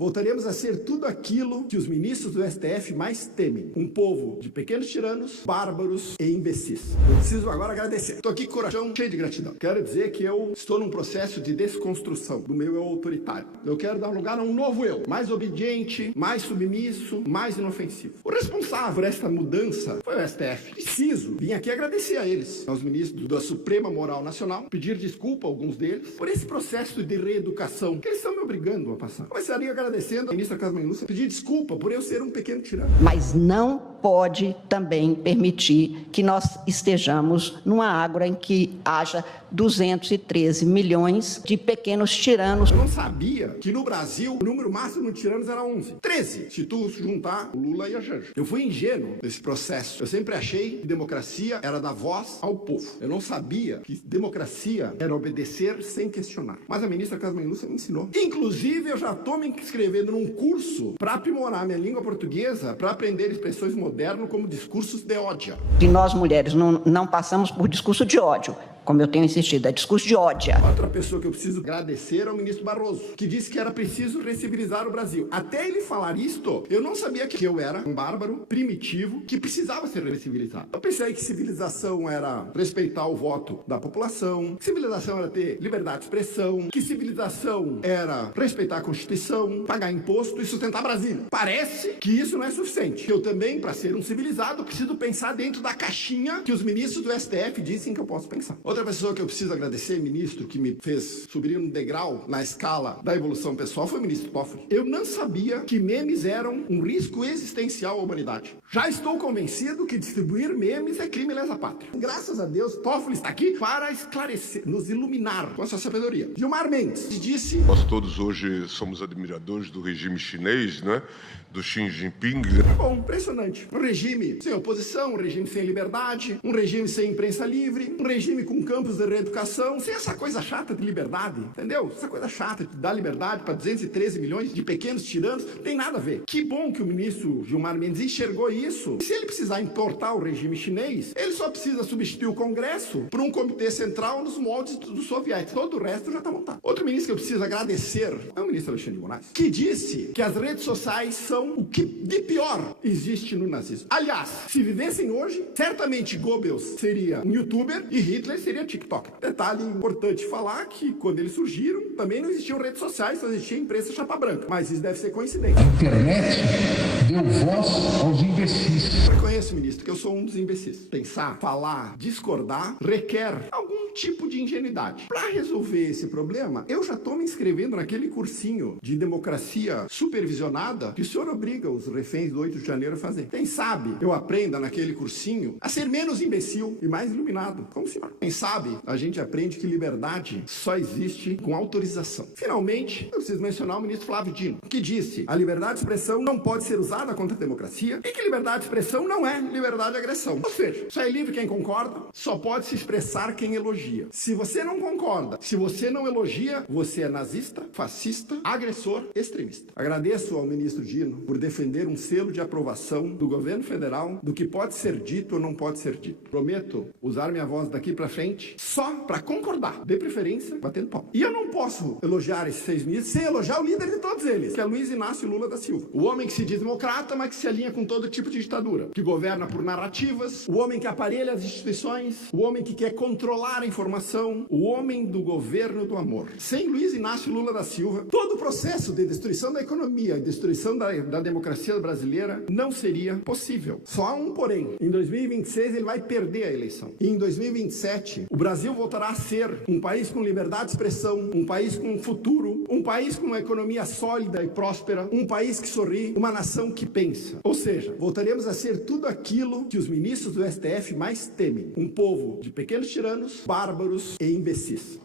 Voltaremos a ser tudo aquilo que os ministros do STF mais temem. Um povo de pequenos tiranos, bárbaros e imbecis. Eu preciso agora agradecer. Estou aqui com o coração cheio de gratidão. Quero dizer que eu estou num processo de desconstrução do meu eu autoritário. Eu quero dar lugar a um novo eu, mais obediente, mais submisso, mais inofensivo. O responsável por esta mudança foi o STF. Preciso vir aqui agradecer a eles, aos ministros da Suprema Moral Nacional, pedir desculpa a alguns deles por esse processo de reeducação que eles estão me obrigando a passar. Começaria agradecendo a ministra Carmen Lúcia, pedir desculpa por eu ser um pequeno tirano. Mas não pode também permitir que nós estejamos numa água em que haja 213 milhões de pequenos tiranos. Eu não sabia que no Brasil o número máximo de tiranos era 11. 13, se tu juntar o Lula e a Janja. Eu fui ingênuo nesse processo. Eu sempre achei que democracia era dar voz ao povo. Eu não sabia que democracia era obedecer sem questionar. Mas a ministra Carmen Lúcia me ensinou. Inclusive, eu já estou me inscrevendo num curso para aprimorar minha língua portuguesa, para aprender expressões modernas como discursos de ódio. E nós, mulheres, não passamos por discurso de ódio, como eu tenho insistido, é discurso de ódio. Outra pessoa que eu preciso agradecer é o ministro Barroso, que disse que era preciso recivilizar o Brasil. Até ele falar isto, eu não sabia que eu era um bárbaro, primitivo, que precisava ser recivilizado. Eu pensei que civilização era respeitar o voto da população, que civilização era ter liberdade de expressão, que civilização era respeitar a Constituição, pagar imposto e sustentar Brasília. Parece que isso não é suficiente. Eu também, para ser um civilizado, preciso pensar dentro da caixinha que os ministros do STF dizem que eu posso pensar. Outra pessoa que eu preciso agradecer, ministro, que me fez subir um degrau na escala da evolução pessoal, foi o ministro Toffoli. Eu não sabia que memes eram um risco existencial à humanidade. Já estou convencido que distribuir memes é crime lesa pátria. Graças a Deus, Toffoli está aqui para esclarecer, nos iluminar com a sua sabedoria. Gilmar Mendes disse... Nós todos hoje somos admiradores do regime chinês, né? Do Xi Jinping. Bom, impressionante. Um regime sem oposição, um regime sem liberdade, um regime sem imprensa livre, um regime com campos de reeducação, sem essa coisa chata de liberdade, entendeu? Essa coisa chata de dar liberdade para 213 milhões de pequenos tiranos, não tem nada a ver. Que bom que o ministro Gilmar Mendes enxergou isso. E se ele precisar importar o regime chinês, ele só precisa substituir o Congresso por um comitê central nos moldes dos soviéticos. Todo o resto já está montado. Outro ministro que eu preciso agradecer é o ministro Alexandre de Moraes, que disse que as redes sociais são o que de pior existe no nazismo. Aliás, se vivessem hoje, certamente Goebbels seria um youtuber e Hitler seria TikTok. Detalhe importante falar que quando eles surgiram, também não existiam redes sociais, só existia imprensa chapa branca. Mas isso deve ser coincidência. A internet deu voz aos imbecis. Eu reconheço, ministro, que eu sou um dos imbecis. Pensar, falar, discordar requer algum tipo de ingenuidade. Para resolver esse problema, eu já estou me inscrevendo naquele cursinho de democracia supervisionada que o senhor obriga os reféns do 8 de janeiro a fazer. Quem sabe eu aprenda naquele cursinho a ser menos imbecil e mais iluminado, como o senhor. Quem sabe a gente aprende que liberdade só existe com autorização. Finalmente, eu preciso mencionar o ministro Flávio Dino, que disse: a liberdade de expressão não pode ser usada contra a democracia e que liberdade de expressão não é liberdade de agressão. Ou seja, só é livre quem concorda, só pode se expressar quem elogia. Se você não concorda, se você não elogia, você é nazista, fascista, agressor, extremista. Agradeço ao ministro Dino por defender um selo de aprovação do governo federal do que pode ser dito ou não pode ser dito. Prometo usar minha voz daqui para frente só para concordar, de preferência batendo pau. E eu não posso elogiar esses 6 ministros sem elogiar o líder de todos eles, que é Luiz Inácio Lula da Silva. O homem que se diz democrata, mas que se alinha com todo tipo de ditadura, que governa por narrativas, o homem que aparelha as instituições, o homem que quer controlar a informação, o homem do governo do amor. Sem Luiz Inácio Lula da Silva, todo o processo de destruição da economia e destruição da democracia brasileira não seria possível. Só há um porém. Em 2026 ele vai perder a eleição. E em 2027 o Brasil voltará a ser um país com liberdade de expressão, um país com futuro, um país com uma economia sólida e próspera, um país que sorri, uma nação que pensa. Ou seja, voltaremos a ser tudo aquilo que os ministros do STF mais temem. Um povo de pequenos tiranos, bárbaros e imbecis.